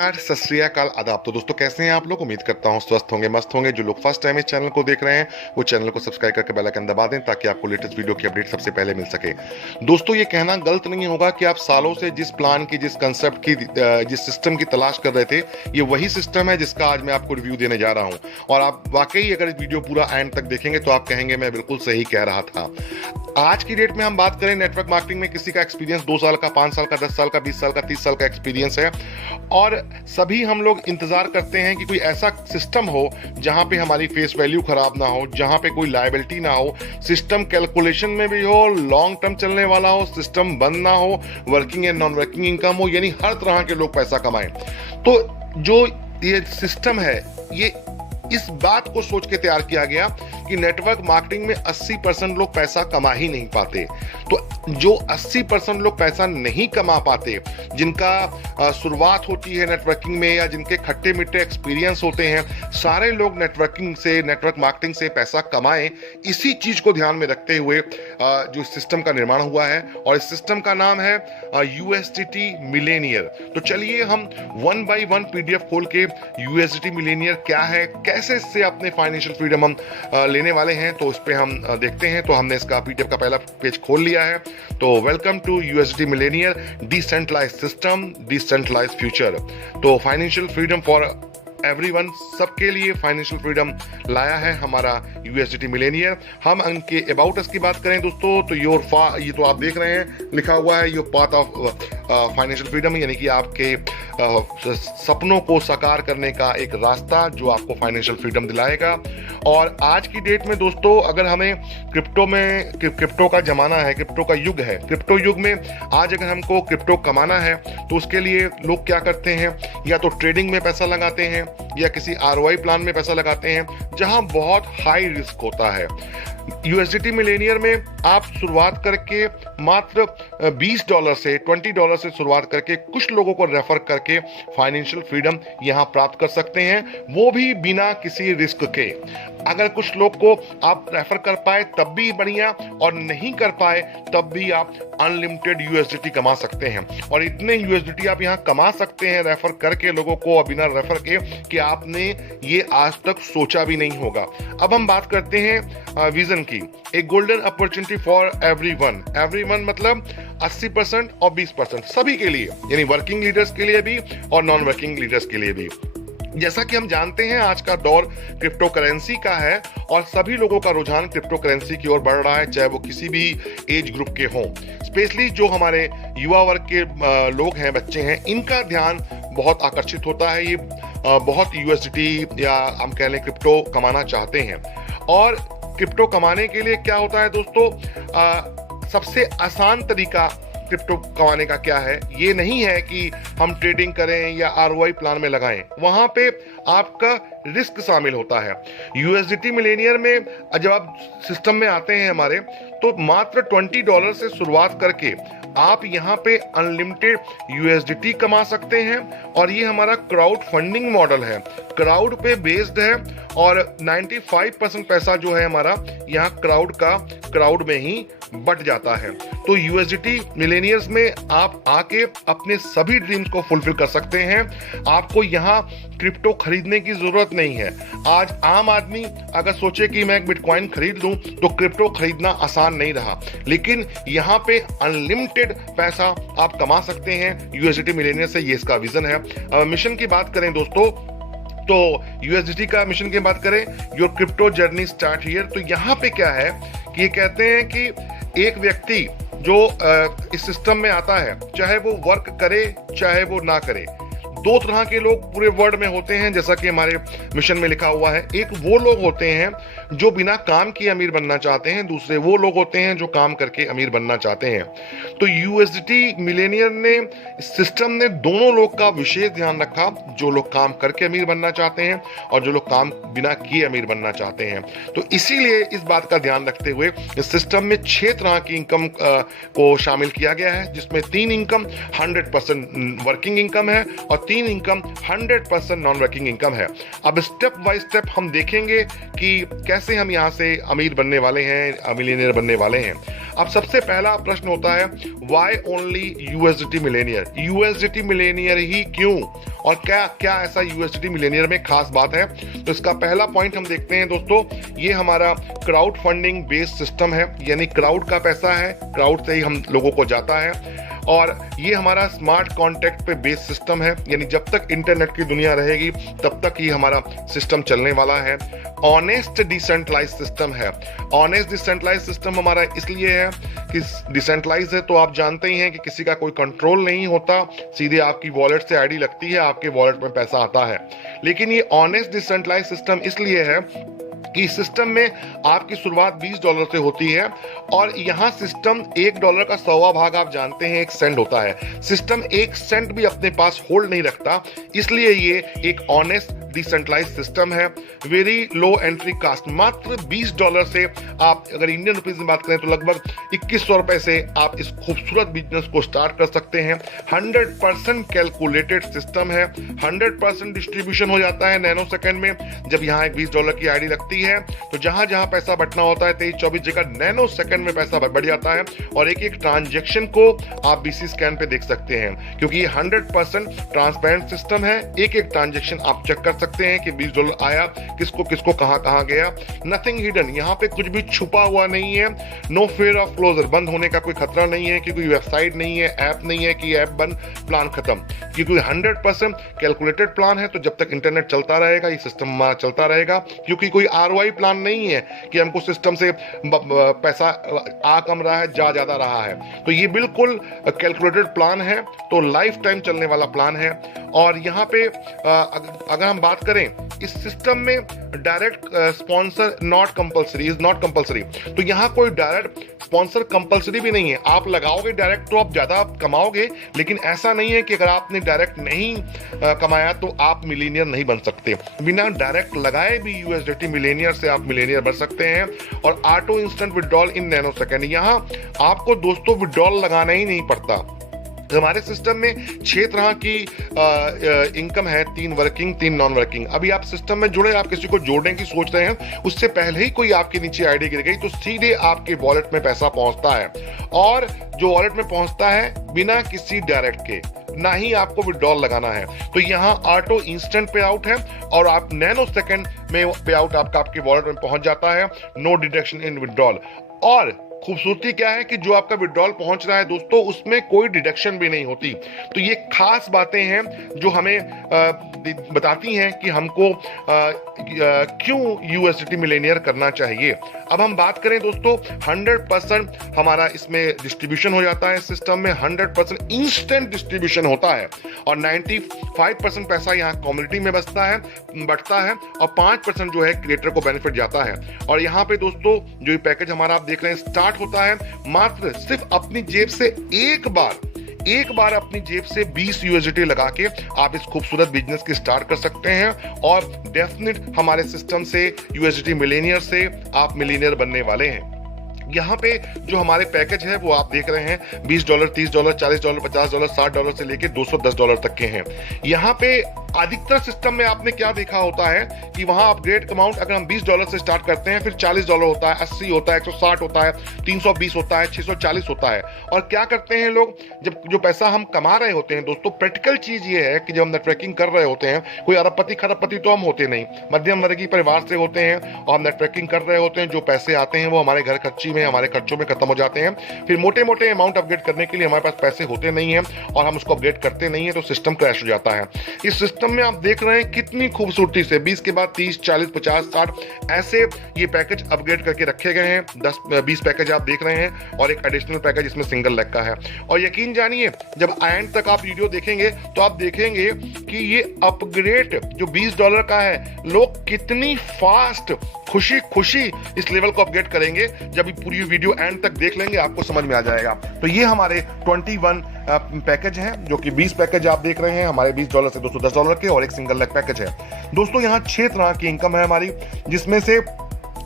सत श्री अकाल, आदाब। तो दोस्तों कैसे हैं आप लोग? उम्मीद करता हूं स्वस्थ होंगे, मस्त होंगे। जो लोग फर्स्ट टाइम इस चैनल को देख रहे हैं वो चैनल को सब्सक्राइब करके बेल आइकन दबा दें ताकि आपको लेटेस्ट वीडियो की अपडेट सबसे पहले मिल सके। दोस्तों ये कहना गलत नहीं होगा कि आप सालों से जिस प्लान की, जिस कंसेप्ट की, जिस सिस्टम की तलाश कर रहे थे, ये वही सिस्टम है जिसका आज मैं आपको रिव्यू देने जा रहा हूँ। और आप वाकई अगर इस वीडियो पूरा एंड तक देखेंगे तो आप कहेंगे मैं बिल्कुल सही कह रहा था। आज की डेट में हम बात करें नेटवर्क मार्केटिंग में, किसी का एक्सपीरियंस 2 साल का, 5 साल का, 10 साल का, 20 साल का, 30 साल का एक्सपीरियंस है और सभी हम लोग इंतजार करते हैं कि कोई ऐसा सिस्टम हो जहां पे हमारी फेस वैल्यू खराब ना हो, जहां पे कोई लायबिलिटी ना हो, सिस्टम कैलकुलेशन में भी हो, लॉन्ग टर्म चलने वाला हो, सिस्टम बंद ना हो, working and non working income हो, यानी हर तरह के लोग पैसा कमाएं। तो जो ये सिस्टम है ये इस बात को सोच के तैयार किया गया कि नेटवर्क मार्केटिंग में 80% लोग पैसा कमा ही नहीं पाते। तो जो 80% लोग पैसा नहीं कमा पाते, जिनका शुरुआत होती है नेटवर्किंग में या जिनके खट्टे मीठे एक्सपीरियंस होते हैं, सारे लोग नेटवर्किंग से, नेटवर्क मार्केटिंग से पैसा कमाएं, इसी चीज को ध्यान में रखते हुए जो सिस्टम का निर्माण हुआ है। और इस सिस्टम का नाम है USDT मिलेनियर। तो चलिए हम 1 by 1 PDF खोल के USDT मिलेनियर क्या है, कैसे इससे अपने फाइनेंशियल फ्रीडम हम लेने वाले हैं, तो उस पे हम देखते हैं। तो हमने इसका PDF का पहला पेज खोल लिया है। तो welcome to USDT Millionaire, decentralised system, decentralised future. तो फाइनेंशियल फ्रीडम फॉर एवरीवन, सबके लिए फाइनेंशियल फ्रीडम लाया है हमारा USDT मिलेनियर। हम उनके अबाउट अस की बात करें दोस्तों, तो ये तो आप देख रहे हैं लिखा हुआ है your path of financial freedom, यानी कि आपके सपनों को साकार करने का एक रास्ता जो आपको फाइनेंशियल फ्रीडम दिलाएगा। और आज की डेट में दोस्तों अगर हमें क्रिप्टो का जमाना है, क्रिप्टो का युग है, क्रिप्टो युग में आज अगर हमको क्रिप्टो कमाना है तो उसके लिए लोग क्या करते हैं, या तो ट्रेडिंग में पैसा लगाते हैं या किसी ROI प्लान में पैसा लगाते हैं जहां बहुत हाई रिस्क होता है। USDT मिलेनियर में आप शुरुआत करके मात्र $20 से, $20 से शुरुआत करके कुछ लोगों को रेफर करके फाइनेंशियल फ्रीडम यहां प्राप्त कर सकते हैं, वो भी बिना किसी रिस्क के। अगर कुछ लोग को आप रेफर कर पाए तब भी बढ़िया, और नहीं कर पाए तब भी आप अनलिमिटेड USDT कमा सकते हैं। और इतने USDT आप यहां कमा सकते हैं रेफर करके लोगों को, और बिना रेफर के, कि आपने ये आज तक सोचा भी नहीं होगा। अब हम बात करते हैं विजन की। एक गोल्डन अपॉर्चुनिटी फॉर एवरीवन मतलब 80% और 20% सभी के लिए, यानी वर्किंग लीडर्स के लिए भी और नॉन वर्किंग लीडर्स के लिए भी। जैसा कि हम जानते हैं आज का दौर क्रिप्टो करेंसी का है और सभी लोगों का रुझान क्रिप्टो करेंसी की ओर बढ़ रहा है, चाहे वो किसी भी एज ग्रुप के हों। स्पेशली जो हमारे युवा वर्ग के लोग हैं, बच्चे हैं, इनका ध्यान बहुत आकर्षित होता है। ये बहुत USDT या हम कह लें क्रिप्टो कमाना चाहते हैं। और क्रिप्टो कमाने के लिए क्या होता है दोस्तों, सबसे आसान तरीका क्रिप्टो कमाने का क्या है, ये नहीं है कि हम ट्रेडिंग करें या ROI प्लान में लगाएं, वहां पे आपका रिस्क शामिल होता है। USDT मिलेनियर में जब आप सिस्टम में आते हैं हमारे, तो मात्र $20 से शुरुआत करके आप यहाँ पे अनलिमिटेड USDT कमा सकते हैं। और ये हमारा क्राउड फंडिंग मॉडल है, क्राउड पे बेस्ड है, और 95% पैसा जो है हमारा यहाँ क्राउड में ही बट जाता है। तो USDT मिलेनियर्स में आप आके अपने सभी ड्रीम्स को फुलफिल कर सकते हैं। आपको यहाँ क्रिप्टो खरीदने की जरूरत नहीं है। आज आम आदमी अगर सोचे कि मैं एक बिटकॉइन खरीद लूं तो क्रिप्टो खरीदना आसान नहीं रहा, लेकिन यहाँ पे अनलिमिटेड पैसा आप कमा सकते हैं USDT मिलेनियर से। ये इसका विजन है। मिशन की बात करें दोस्तों, तो USDT का मिशन की बात करें, your crypto journey start here. तो यहाँ पे क्या है कि ये कहते हैं कि एक व्यक्ति जो इस सिस्टम में आता है, चाहे वो वर्क करे चाहे वो ना करे, 2 तरह के लोग पूरे वर्ल्ड में होते हैं, जैसा कि हमारे मिशन में लिखा हुआ है। एक वो लोग होते हैं जो बिना काम किए अमीर बनना चाहते हैं, दूसरे वो लोग होते हैं जो काम करके अमीर बनना चाहते हैं। तो USDT मिलेनियर ने, सिस्टम ने दोनों लोग का विशेष ध्यान रखा, जो लोग काम करके अमीर बनना चाहते हैं और जो लोग काम बिना किए अमीर बनना चाहते हैं। तो इसीलिए इस बात का ध्यान रखते हुए इस सिस्टम में 6 तरह की इनकम को शामिल किया गया है, जिसमें 3 इनकम 100% वर्किंग इनकम है और तीन इनकम 100% नॉन वर्किंग इनकम है। अब स्टेप बाय स्टेप हम देखेंगे कि कैसे हम यहाँ से अमीर बनने वाले हैं, मिलियनियर बनने वाले हैं। अब सबसे पहला प्रश्न होता है, why only USDT Millionaire? USDT Millionaire ही क्यों, और क्या क्या ऐसा यूएसडीटी मिलेनियर में खास बात है? तो इसका पहला पॉइंट हम देखते हैं दोस्तों, ये हमारा क्राउड फंडिंग बेस्ड सिस्टम है, यानी क्राउड का पैसा है, क्राउड से ही हम लोगों को जाता है। और ये हमारा स्मार्ट कॉन्ट्रैक्ट पे बेस्ड सिस्टम है, यानी जब तक इंटरनेट की दुनिया रहेगी तब तक ये हमारा सिस्टम चलने वाला है। ऑनेस्ट डिसेंट्रलाइज सिस्टम है। ऑनेस्ट डिसेंट्रलाइज सिस्टम हमारा इसलिए है कि डिसेंट्रलाइज है तो आप जानते ही हैं कि किसी का कोई कंट्रोल नहीं होता, सीधे आपकी वॉलेट से आईडी लगती है, आपके वॉलेट में पैसा आता है। लेकिन ये ऑनेस्ट डिसेंट्रलाइज सिस्टम इसलिए है कि सिस्टम में आपकी शुरुआत $20 से होती है, और यहाँ सिस्टम $1 का 100वां भाग आप जानते हैं 1 सेंट होता है। सिस्टम 1 सेंट भी अपने पास होल्ड नहीं रखता, इसलिए ये एक ऑनेस्ट डिसेंट्रलाइज सिस्टम है। वेरी लो एंट्री कास्ट, मात्र $20 से आप अगर इंडियन रुपीज में बात करें तो लगभग 2100 रुपए से आप इस खूबसूरत बिजनेस को स्टार्ट कर सकते हैं। 100% कैलकुलेटेड सिस्टम है, 100% डिस्ट्रीब्यूशन हो जाता है नैनो सेकंड में। जब यहाँ एक $20 की आईडी लगती है तो जहां जहां पैसा बटना होता है 23-24 जगह नैनो सेकंड में पैसा बढ़ जाता है, और एक एक ट्रांजेक्शन को आप बीसी स्कैन पे देख सकते हैं, क्योंकि ये 100% ट्रांसपेरेंट सिस्टम है। एक एक ट्रांजेक्शन आप चेक कर सकते हैं कि $20 आया, किसको किसको कहां गया। नथिंग हिडन, यहाँ पे कुछ भी छुपा हुआ नहीं है। नो फियर ऑफ क्लोजर, बंद होने का कोई खतरा नहीं है, क्योंकि वेबसाइट नहीं है, ऐप नहीं है कि ऐप बंद प्लान खत्म, क्योंकि 100% कैलकुलेटेड प्लान है। तो जब तक इंटरनेट चलता रहेगा ये सिस्टम चलता रहेगा, क्योंकि कोई ROI प्लान नहीं है कि हमको सिस्टम से पैसा आ कम रहा है, जा ज्यादा रहा है। तो ये बिल्कुल कैलकुलेटेड प्लान है, तो लाइफ टाइम चलने वाला प्लान है। और यहाँ पे अगर हम बात करें इस सिस्टम में, direct sponsor not compulsory, is not compulsory. तो यहाँ कोई डायरेक्ट स्पॉन्सर कंपलसरी भी नहीं है। आप लगाओगे डायरेक्ट तो आप ज्यादा कमाओगे, लेकिन ऐसा नहीं है कि अगर आपने डायरेक्ट नहीं कमाया तो आप मिलीनियर नहीं बन सकते। बिना डायरेक्ट लगाए भी यूएसडीटी मिलेनियर से आप मिलेनियर बन सकते हैं। और ऑटो इंस्टेंट विड्रॉल इन नैनो सेकंड, यहाँ आपको दोस्तों विड्रॉल लगाना ही नहीं पड़ता। हमारे सिस्टम में 6 तरह की इनकम है, 3 वर्किंग 3 नॉन वर्किंग। अभी आप सिस्टम में जुड़े, आप किसी को जोड़ने की सोच रहे हैं, उससे पहले ही कोई आपके नीचे आईडी गिर गई तो सीधे आपके वॉलेट में पैसा पहुंचता है, और जो वॉलेट में पहुंचता है बिना किसी डायरेक्ट के, ना ही आपको विड्रॉल लगाना है। तो यहाँ ऑटो इंस्टेंट पे आउट है, और आप नैनो सेकंड में पे आउट आपके वॉलेट में पहुंच जाता है। नो डिडक्शन इन विड्रॉल। और खूबसूरती क्या है कि जो आपका विड्रॉल पहुंच रहा है दोस्तों, उसमें कोई डिडक्शन भी नहीं होती। तो ये खास बातें हैं जो हमें बताती हैं कि हमको क्यों यूएसडीटी मिलेनियर करना चाहिए। अब हम बात करें दोस्तों, 100% हमारा इसमें डिस्ट्रीब्यूशन हो जाता है सिस्टम में, 100% इंस्टेंट डिस्ट्रीब्यूशन होता है, और 95% पैसा यहाँ कम्युनिटी में बचता है, और 5% जो है क्रिएटर को बेनिफिट जाता है। और यहाँ पे दोस्तों जो ये पैकेज हमारा आप देख रहे हैं स्टार्ट होता है मात्र सिर्फ अपनी जेब से एक बार अपनी जेब से 20 यूएसडीटी लगा के आप इस खूबसूरत बिजनेस की स्टार्ट कर सकते हैं, और डेफिनेट हमारे सिस्टम से यूएसडीटी मिलेनियर से आप मिलेनियर बनने वाले हैं। यहाँ पे जो हमारे पैकेज है वो आप देख रहे हैं, $20, $30, $40, $50, $60 से लेके $210 तक के हैं। यहाँ पे अधिकतर सिस्टम में आपने क्या देखा होता है कि वहां अपग्रेड अमाउंट अगर हम $20 से स्टार्ट करते हैं, फिर $40 होता है, 80 होता है, 160 होता है, 320 होता है, 640 होता है। और क्या करते हैं लोग, जब जो पैसा हम कमा रहे होते हैं दोस्तों, प्रैक्टिकल चीज ये है कि जब हम नेटवर्किंग कर रहे होते हैं, कोई अरबपति खरबपति तो हम होते नहीं, मध्यम वर्गीय परिवार से होते हैं, और हम नेटवर्किंग कर रहे होते हैं। जो पैसे आते हैं वो हमारे घर खर्ची में, हमारे खर्चों में खत्म हो जाते हैं। फिर मोटे मोटे अमाउंट अपग्रेड करने के लिए हमारे पास पैसे होते नहीं है, और हम उसको अपग्रेड करते नहीं है, तो सिस्टम क्रैश हो जाता है। इस सिस्टम में आप देख रहे हैं कितनी खूबसूरती से 20 के बाद 30, 40, 50, 60 ऐसे ये पैकेज अपग्रेड करके रखे गए हैं। 10-20 पैकेज आप देख रहे हैं, और एक एडिशनल पैकेज इसमें सिंगल लेग का है। और यकीन जानिए, जब एंड तक आप वीडियो देखेंगे तो आप देखेंगे कि ये अपग्रेड जो $20 का है, लोग कितनी फास्ट खुशी इस लेवल को अपग्रेड करेंगे। जब ये पूरी वीडियो एंड तक देख लेंगे आपको समझ में आ जाएगा। तो ये हमारे 21 पैकेज हैं, जो कि 20 पैकेज आप देख रहे हैं हमारे $20 से $210 के, और एक सिंगल लेग पैकेज है। दोस्तों यहाँ 6 तरह की इनकम है हमारी, जिसमें से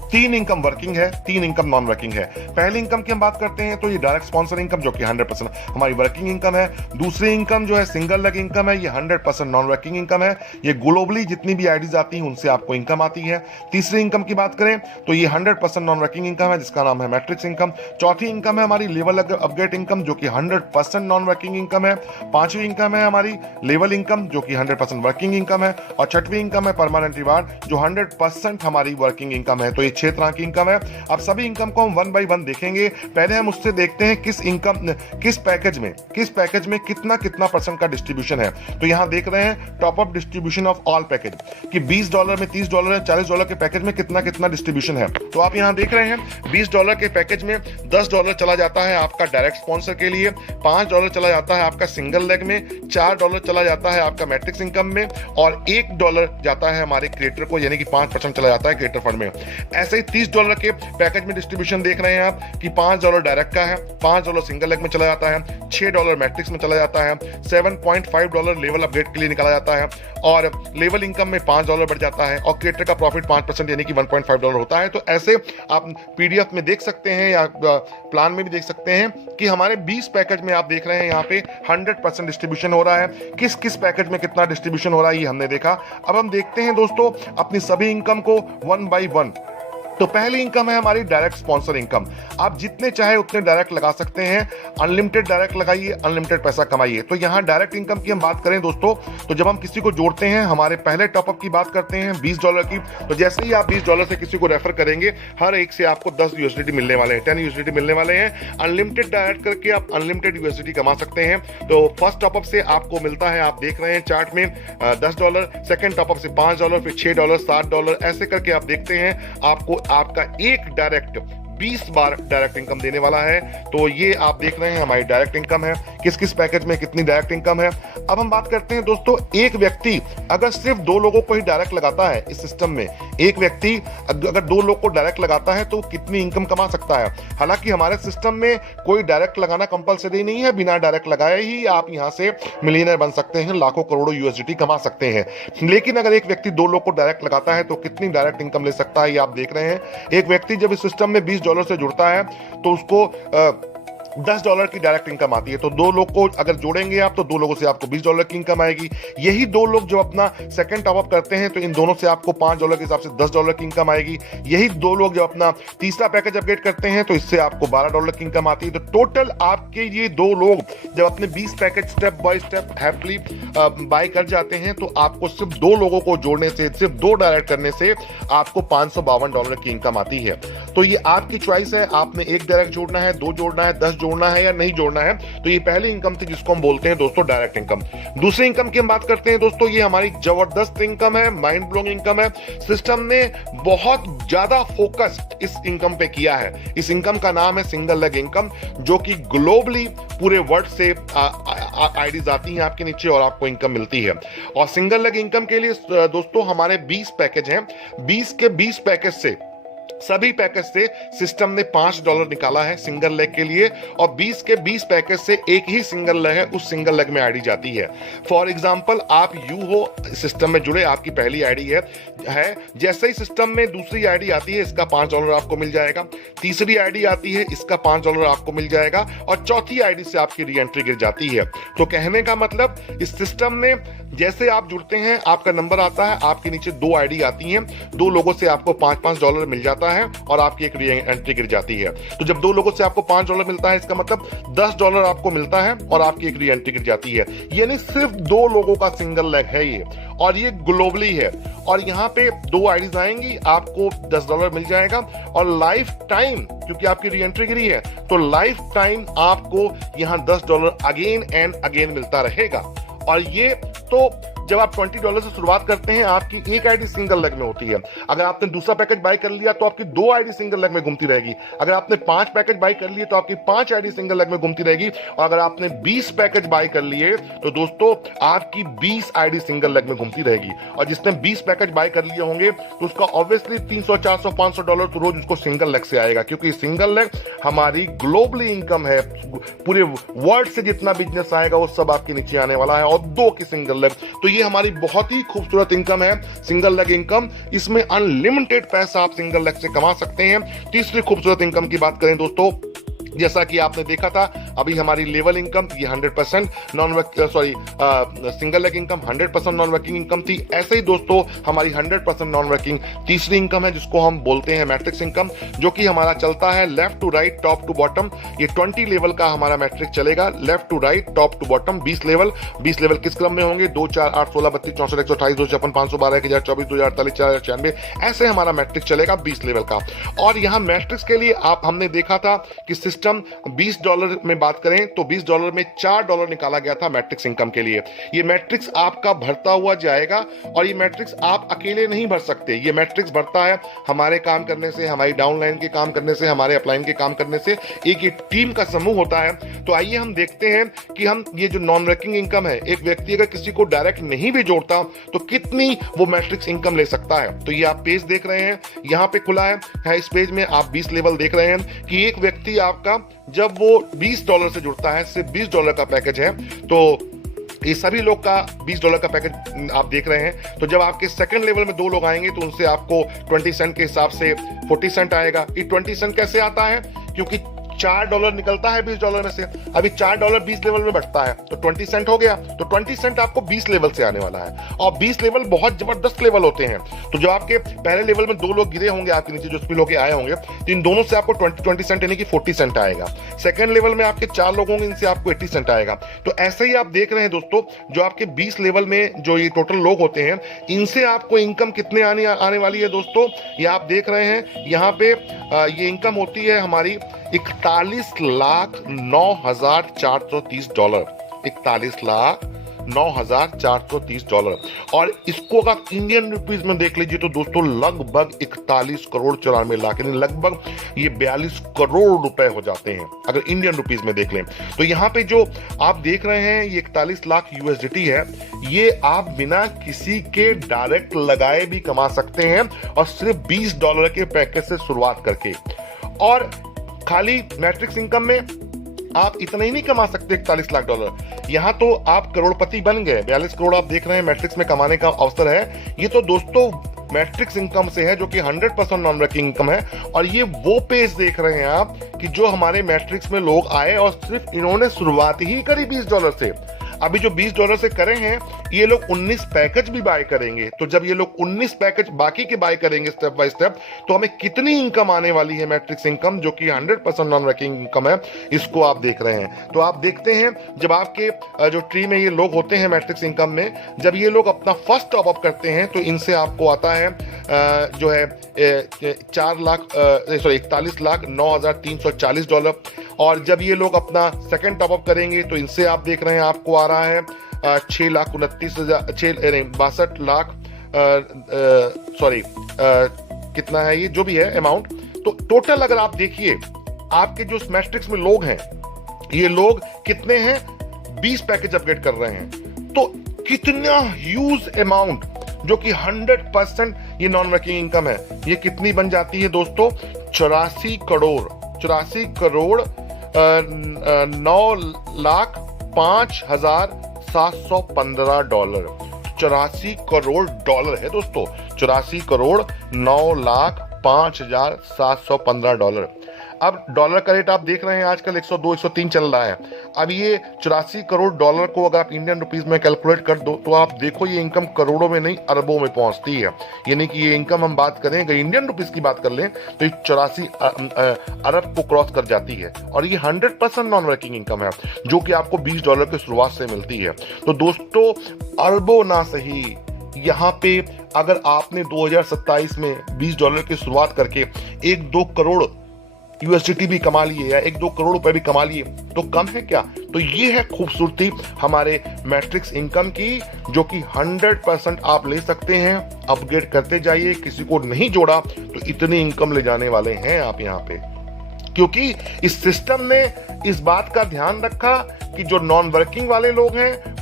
तीन इनकम वर्किंग है, तीन इनकम नॉन वर्किंग है। पहली इनकम की हम बात करते हैं तो ये डायरेक्ट स्पॉन्सर इनकम जो कि 100% हमारी वर्किंग इनकम है। दूसरी इनकम जो है सिंगल लेग इनकम है, ये 100% नॉन वर्किंग इनकम है। ये ग्लोबली जितनी भी आईडीज आती हैं उनसे आपको इनकम आती है। तीसरी इनकम की बात करें तो ये 100% नॉन वर्किंग इनकम है जिसका नाम है मैट्रिक्स इनकम। चौथी इनकम है हमारी लेवल अपग्रेड इनकम जो कि 100% नॉन वर्किंग इनकम है। पांचवी इनकम है हमारी लेवल इनकम जो कि 100% वर्किंग इनकम है। और छठवीं इनकम है परमानेंट रिवार्ड जो 100% हमारी वर्किंग इनकम है। तो ये 6 तरह की इनकम है। अब सभी इनकम को हम वन बाय वन देखेंगे। पहले हम उससे देखते हैं किस पैकेज में कितना परसेंट का डिस्ट्रीब्यूशन है। तो यहां देख रहे हैं top up distribution of all package कि $20 में, $30 है, $40 के पैकेज में कितना डिस्ट्रीब्यूशन है। तो आप यहां देख रहे हैं $20 के पैकेज में $10 चला जाता है आपका डायरेक्ट स्पॉन्सर के लिए, $5 चला जाता है आपका सिंगल लेग में, $4 चला जाता है आपका मैट्रिक्स इनकम में और $1 जाता है हमारे क्रिएटर को, यानी कि 5% चला जाता है क्रिएटर फंड में। ऐसे ही $30 के पैकेज में डिस्ट्रीब्यूशन देख रहे हैं आप कि $5 डायरेक्ट का है, $5 सिंगल लेग में चला जाता है, $6 मैट्रिक्स में चला जाता है, $7.5 लेवल अपग्रेड के लिए निकाला जाता है और लेवल इनकम में $5 बढ़ जाता है और क्रिएटर का प्रॉफिट 5% यानी कि $1.5 होता है। तो ऐसे आप पीडीएफ में देख सकते हैं या प्लान में भी देख सकते हैं कि हमारे 20 पैकेज में आप देख रहे हैं यहाँ पे 100% डिस्ट्रीब्यूशन हो रहा है। किस पैकेज में कितना डिस्ट्रीब्यूशन हो रहा है ये हमने देखा। अब हम देखते हैं दोस्तों अपनी सभी इनकम को वन बाय वन। तो पहली इनकम है हमारी डायरेक्ट स्पॉन्सर इनकम। आप जितने चाहे उतने डायरेक्ट लगा सकते हैं, अनलिमिटेड डायरेक्ट लगाइए, अनलिमिटेड पैसा कमाइए। तो यहां डायरेक्ट इनकम की हम बात करें दोस्तों, तो जब हम किसी को जोड़ते हैं, हमारे पहले टॉपअप की बात करते हैं $20 की, तो जैसे ही आप $20 से किसी को रेफर करेंगे, हर एक से आपको 10 USDT मिलने वाले हैं, 10 USDT मिलने वाले हैं। अनलिमिटेड डायरेक्ट करके आप अनलिमिटेड USDT कमा सकते हैं। तो फर्स्ट टॉपअप से आपको मिलता है, आप देख रहे हैं चार्ट में, $10, सेकेंड टॉपअप से $5, फिर $6, $7, ऐसे करके आप देखते हैं आपको आपका एक डायरेक्ट 20 बार डायरेक्ट इनकम देने वाला है। तो ये आप देख रहे हैं हमारी डायरेक्ट इनकम है, किस पैकेज में कितनी डायरेक्ट इनकम है। अब हम बात करते हैं दोस्तों, एक व्यक्ति अगर सिर्फ 2 लोगों को ही डायरेक्ट लगाता है इस सिस्टम में, एक व्यक्ति अगर 2 लोग को डायरेक्ट लगाता है तो कितनी इनकम कमा सकता है। हालांकि हमारे सिस्टम में कोई डायरेक्ट लगाना कंपलसरी नहीं है, बिना डायरेक्ट लगाए ही आप यहां से मिलियनर बन सकते हैं, लाखों करोड़ों USDT कमा सकते हैं। लेकिन अगर एक व्यक्ति 2 लोग को डायरेक्ट लगाता है तो कितनी डायरेक्ट इनकम ले सकता है ये आप देख रहे हैं। एक व्यक्ति जब इस सिस्टम में $20 से जुड़ता है तो उसको $10 की डायरेक्ट इनकम आती है। तो 2 लोग को अगर जोड़ेंगे आप तो 2 लोगों से आपको $20 की इनकम आएगी। यही 2 लोग जो अपना सेकंड टॉपअप करते हैं तो इन दोनों से आपको $5 के हिसाब से $10 की इनकम आएगी। यही 2 लोग जब अपना तीसरा पैकेज अपग्रेड करते हैं तो इससे आपको $12 की इनकम आती है। तो टोटल आपके ये 2 लोग जब अपने 20 package step by step happily bye कर जाते हैं तो आपको सिर्फ 2 लोगों को जोड़ने से, सिर्फ 2 डायरेक्ट करने से आपको $552 की इनकम आती है। तो ये आपकी चॉइस है, आपने 1 डायरेक्ट जोड़ना है, 2 जोड़ना है, 10 जोड़ना है या नहीं जोड़ना है। तो ये पहली इनकम थी जिसको हम बोलते हैं दोस्तों डायरेक्ट इनकम। दूसरी इनकम की हम बात करते हैं दोस्तों, ये हमारी जबरदस्त इनकम है, माइंड ब्लोइंग इनकम है। सिस्टम ने बहुत ज्यादा फोकस इस इनकम पे किया है। इस इनकम का नाम है सिंगल लेग इनकम, जो कि ग्लोबली पूरे वर्ल्ड से आईडीज आती हैं आपके नीचे और आपको इनकम मिलती है। और सिंगल लेग इनकम के लिए दोस्तों हमारे 20 पैकेज हैं। 20 के 20 पैकेज से, सभी पैकेज से सिस्टम ने $5 निकाला है सिंगल लेग के लिए और 20 के 20 पैकेज से एक ही सिंगल लेग है, उस सिंगल लेग में आईडी जाती है। फॉर एग्जांपल आप यू हो सिस्टम में जुड़े, आपकी पहली आईडी है, जैसे ही सिस्टम में दूसरी आईडी आती है इसका $5 आपको मिल जाएगा, तीसरी आईडी आती है इसका $5 आपको मिल जाएगा और चौथी आईडी से आपकी री एंट्री गिर जाती है। तो कहने का मतलब इस सिस्टम में जैसे आप जुड़ते हैं आपका नंबर आता है, आपके नीचे 2 आईडी आती हैं, 2 लोगों से आपको $5 मिल जाता है और आपकी एक री एंट्री गिर जाती है। तो जब 2 लोगों से आपको $5 मिलता है इसका मतलब $10 आपको मिलता है और आपकी एक री एंट्री गिर जाती है। यानी सिर्फ 2 लोगों का सिंगल लेग है ये और ये ग्लोबली है। और यहाँ पे 2 आईडीज आएंगी, आपको $10 मिल जाएगा और लाइफ टाइम, क्योंकि आपकी री एंट्री गिरी है तो लाइफ टाइम आपको यहाँ $10 अगेन एंड अगेन मिलता रहेगा। और ये तो जब आप $20 से शुरुआत करते हैं आपकी एक आईडी सिंगल लेग में होती है। अगर आपने दूसरा पैकेज बाय कर लिया तो आपकी 2 आईडी सिंगल लेग में घूमती रहेगी। अगर आपने 5 पैकेज बाय कर लिए तो आपकी 5 आईडी सिंगल लेग में घूमती रहेगी। और अगर आपने 20 पैकेज बाय कर लिए तो दोस्तों आपकी 20 आईडी सिंगल लेग में घूमती रहेगी। और जिसने 20 पैकेज बाय कर लिए होंगे तो उसका ऑब्वियसली $300, $400, $500 तो रोज उसको सिंगल लेग से आएगा, क्योंकि सिंगल लेग हमारी ग्लोबली इनकम है। पूरे वर्ल्ड से जितना बिजनेस आएगा वो सब आपके नीचे आने वाला है और 2 की सिंगल लेग। तो ये हमारी बहुत ही खूबसूरत इनकम है, सिंगल लेग इनकम। इसमें अनलिमिटेड पैसा आप सिंगल लेग से कमा सकते हैं। तीसरी खूबसूरत इनकम की बात करें दोस्तों, जैसा कि आपने देखा था अभी हमारी लेवल इनकम ये 100% single leg income 100% non working income थी। ऐसे ही दोस्तों हमारी 100% नॉन वर्किंग तीसरी इनकम है जिसको हम बोलते हैं मैट्रिक्स इनकम, जो कि हमारा चलता है left to right, top to bottom. ये 20 लेवल का हमारा मैट्रिक चलेगा, left to right, top to bottom. 20 level किस क्रम में होंगे? 2, 4, 8, 16, 32, 64, 128, 256, 512, 1024, 2048, 4096, ऐसे हमारा मैट्रिक चलेगा 20 लेवल का। और यहाँ मैट्रिक्स के लिए हमने देखा था कि सिस्टम $20 में बात करें तो $20 में $4 निकाला गया था मैट्रिक्स इनकम के लिए। ये मैट्रिक्स आपका भरता हुआ जाएगा और ये मैट्रिक्स आप अकेले नहीं भर सकते। ये मैट्रिक्स भरता है हमारे काम करने से, हमारी डाउनलाइन के काम करने से, हमारे अपलाइन के काम करने से। एक ये टीम का समूह होता है। तो आइए हम देखते हैं कि हम ये जो नॉन वर्किंग इनकम है, एक व्यक्ति अगर किसी को डायरेक्ट नहीं भी जोड़ता तो कितनी वो मैट्रिक्स इनकम ले सकता है। तो ये आप पेज देख रहे हैं, यहाँ पे खुला है। इस पेज में आप 20 लेवल देख रहे हैं कि एक व्यक्ति आपका जब वो $20 से जुड़ता है, सिर्फ $20 का पैकेज है, तो ये सभी लोग का $20 का पैकेज आप देख रहे हैं। तो जब आपके सेकंड लेवल में 2 लोग आएंगे तो उनसे आपको 20 सेंट के हिसाब से 40 सेंट आएगा। ये 20 सेंट कैसे आता है? क्योंकि $4 निकलता है $20 में से। अभी $4 20 लेवल में बढ़ता है तो 20 सेंट हो गया। तो 20 सेंट आपको 20 लेवल से आने वाला है। और 20 लेवल बहुत जबरदस्त लेवल होते हैं। तो जो आपके पहले लेवल में 2 लोग गिरे होंगे आपके नीचे, जो स्पिल होके आए होंगे, तो इन दोनों से आपको 20 सेंट यानी कि 40 सेंट आएगा। सेकंड लेवल में आपके 4 लोग होंगे, इनसे आपको 80 सेंट आएगा। तो ऐसे ही आप देख रहे हैं दोस्तों, जो आपके 20 लेवल में जो ये टोटल लोग होते हैं, इनसे आपको इनकम कितने आने वाली है दोस्तों, ये आप देख रहे हैं। यहाँ पे ये इनकम होती है हमारी $41,09,430। $41,09,430। और इसको अगर इंडियन रुपीज में देख लीजिए तो दोस्तों लगभग 41,94,00,000 यानी लगभग ये 42 करोड़ रुपए हो जाते हैं अगर इंडियन रुपीज में देख लें। तो यहाँ पे जो आप देख रहे हैं ये 41 लाख USDT है। ये आप बिना किसी के डायरेक्ट लगाए भी कमा सकते हैं और सिर्फ $20 के पैकेज से शुरुआत करके। और खाली मैट्रिक्स इनकम में आप इतना ही नहीं कमा सकते $41 लाख। यहां तो आप करोड़पति बन गए। 42 करोड़ आप देख रहे हैं मैट्रिक्स में कमाने का अवसर है। ये तो दोस्तों मैट्रिक्स इनकम से है, जो कि 100% नॉन वर्किंग इनकम है। और ये वो पेज देख रहे हैं आप कि जो हमारे मैट्रिक्स में लोग आए और सिर्फ इन्होंने शुरुआत ही करी $20 से। अभी जो $20 से करे हैं ये लोग 19 पैकेज भी बाय करेंगे। तो जब ये लोग 19 पैकेज बाकी के बाय करेंगे स्टेप बाय स्टेप, तो हमें कितनी इनकम आने वाली है मैट्रिक्स इनकम, जो कि 100% नॉन वर्किंग इनकम है, इसको आप देख रहे हैं। तो आप देखते हैं जब आपके जो ट्री में ये लोग होते हैं मैट्रिक्स इनकम में, जब ये लोग अपना फर्स्ट टॉप अप करते हैं तो इनसे आपको आता है जो है $41,09,340। और जब ये लोग अपना सेकंड टॉप अप करेंगे तो इनसे आप देख रहे हैं आपको आ रहा है 6,29,000 कितना है ये जो भी है अमाउंट। तो टोटल अगर आप देखिए आपके जो मैट्रिक्स में लोग हैं, ये लोग कितने हैं? 20 पैकेज अपग्रेड कर रहे हैं। तो कितना ह्यूज अमाउंट, जो कि 100% ये नॉन वर्किंग इनकम है। ये कितनी बन जाती है दोस्तों? 84 करोड़ 9,05,715 $84 करोड़ है दोस्तों। 84,09,05,715। अब डॉलर का रेट आप देख रहे हैं आजकल 102 103 चल रहा है। अब ये $84 करोड़ को अगर आप इंडियन रुपीस में कैलकुलेट कर दो तो आप देखो ये इनकम करोड़ों में नहीं अरबों में पहुंचती है। यानी कि ये इनकम हम बात करें अगर इंडियन रुपीस की बात कर लें तो ये 84 अरब को क्रॉस कर जाती है। और ये 100% नॉन वर्किंग इनकम है, जो कि आपको $20 की शुरुआत से मिलती है। तो दोस्तों अरबों ना सही, यहाँ पे अगर आपने 2027 में $20 की शुरुआत करके 1-2 करोड़ USDT भी कमा लिए या 1-2 करोड़ रुपए भी कमा लिए तो कम है क्या? तो ये है खूबसूरती हमारे मैट्रिक्स इनकम की, जो कि 100% आप ले सकते हैं। अपग्रेड करते जाइए। किसी को नहीं जोड़ा तो इतनी इनकम ले जाने वाले हैं आप यहाँ पे, क्योंकि इस सिस्टम ने इस बात का ध्यान रखा कि जो नॉन वर्किंग वाले लोग हैं